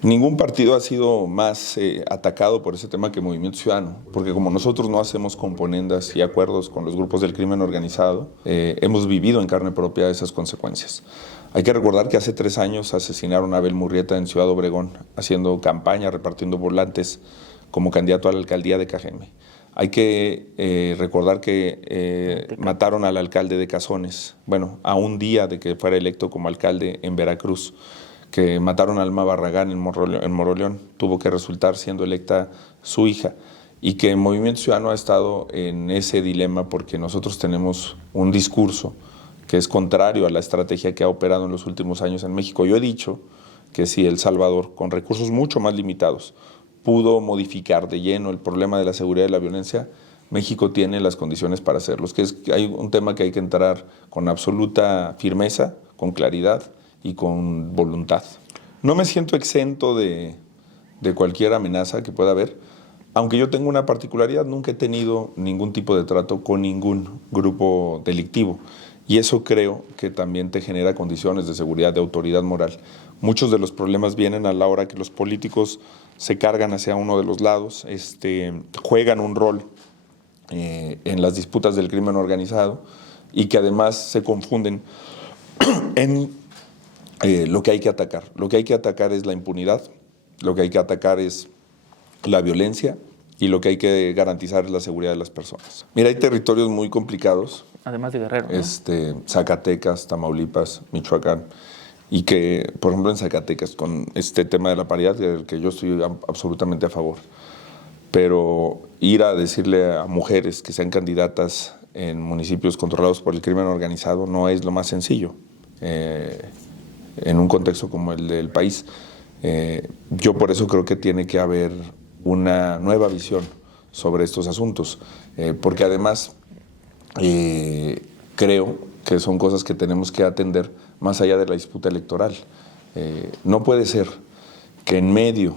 Ningún partido ha sido más atacado por ese tema que Movimiento Ciudadano, porque como nosotros no hacemos componendas y acuerdos con los grupos del crimen organizado, hemos vivido en carne propia esas consecuencias. Hay que recordar que hace 3 años asesinaron a Abel Murrieta en Ciudad Obregón, haciendo campaña, repartiendo volantes como candidato a la alcaldía de Cajeme. Hay que recordar que mataron al alcalde de Cazones, bueno, a un día de que fuera electo como alcalde en Veracruz, que mataron a Alma Barragán en Moroleón, tuvo que resultar siendo electa su hija, y que Movimiento Ciudadano ha estado en ese dilema porque nosotros tenemos un discurso que es contrario a la estrategia que ha operado en los últimos años en México. Yo he dicho que si El Salvador, con recursos mucho más limitados, pudo modificar de lleno el problema de la seguridad y la violencia, México tiene las condiciones para hacerlo. Hay un tema que hay que entrar con absoluta firmeza, con claridad y con voluntad. No me siento exento de cualquier amenaza que pueda haber, aunque yo tengo una particularidad: nunca he tenido ningún tipo de trato con ningún grupo delictivo, y eso creo que también te genera condiciones de seguridad, de autoridad moral. Muchos de los problemas vienen a la hora que los políticos se cargan hacia uno de los lados, juegan un rol en las disputas del crimen organizado, y que además se confunden en lo que hay que atacar. Lo que hay que atacar es la impunidad, lo que hay que atacar es la violencia, y lo que hay que garantizar es la seguridad de las personas. Mira, hay territorios muy complicados. Además de Guerrero, ¿no? Zacatecas, Tamaulipas, Michoacán, y que, por ejemplo, en Zacatecas, con este tema de la paridad, del que yo estoy absolutamente a favor, pero ir a decirle a mujeres que sean candidatas en municipios controlados por el crimen organizado no es lo más sencillo. En un contexto como el del país, yo por eso creo que tiene que haber una nueva visión sobre estos asuntos, porque además creo que son cosas que tenemos que atender más allá de la disputa electoral. No puede ser que en medio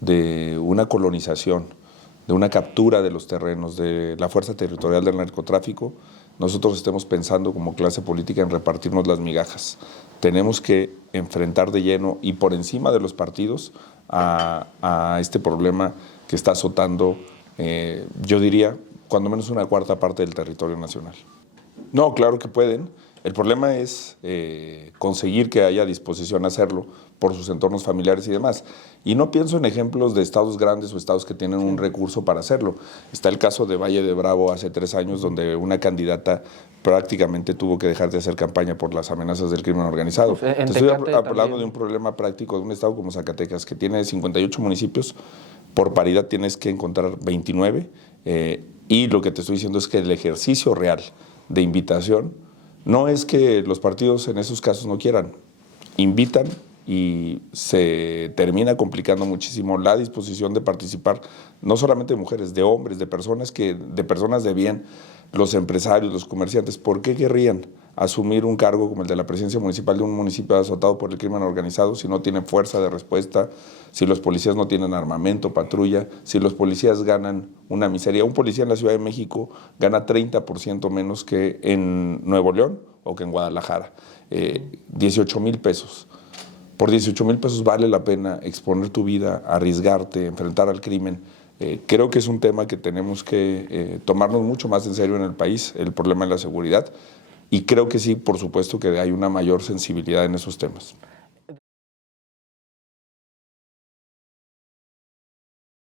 de una colonización, de una captura de los terrenos, de la fuerza territorial del narcotráfico, nosotros estemos pensando como clase política en repartirnos las migajas. Tenemos que enfrentar de lleno y por encima de los partidos a este problema que está azotando, yo diría, cuando menos una cuarta parte del territorio nacional. No, claro que pueden. El problema es conseguir que haya disposición a hacerlo por sus entornos familiares y demás. Y no pienso en ejemplos de estados grandes o estados que tienen un recurso para hacerlo. Está el caso de Valle de Bravo hace 3 años, donde una candidata prácticamente tuvo que dejar de hacer campaña por las amenazas del crimen organizado. Pues, Te estoy hablando de un problema práctico de un estado como Zacatecas, que tiene 58 municipios. Por paridad tienes que encontrar 29. Y lo que te estoy diciendo es que el ejercicio real de invitación no es que los partidos en esos casos no quieran, invitan, y se termina complicando muchísimo la disposición de participar, no solamente de mujeres, de hombres, de personas de bien, los empresarios, los comerciantes. ¿Por qué querrían asumir un cargo como el de la presidencia municipal de un municipio azotado por el crimen organizado si no tienen fuerza de respuesta, si los policías no tienen armamento, patrulla, si los policías ganan una miseria? Un policía en la Ciudad de México gana 30% menos que en Nuevo León o que en Guadalajara, 18,000 pesos. Por 18,000 pesos vale la pena exponer tu vida, arriesgarte, enfrentar al crimen. Creo que es un tema que tenemos que tomarnos mucho más en serio en el país, el problema de la seguridad, y creo que sí, por supuesto, que hay una mayor sensibilidad en esos temas.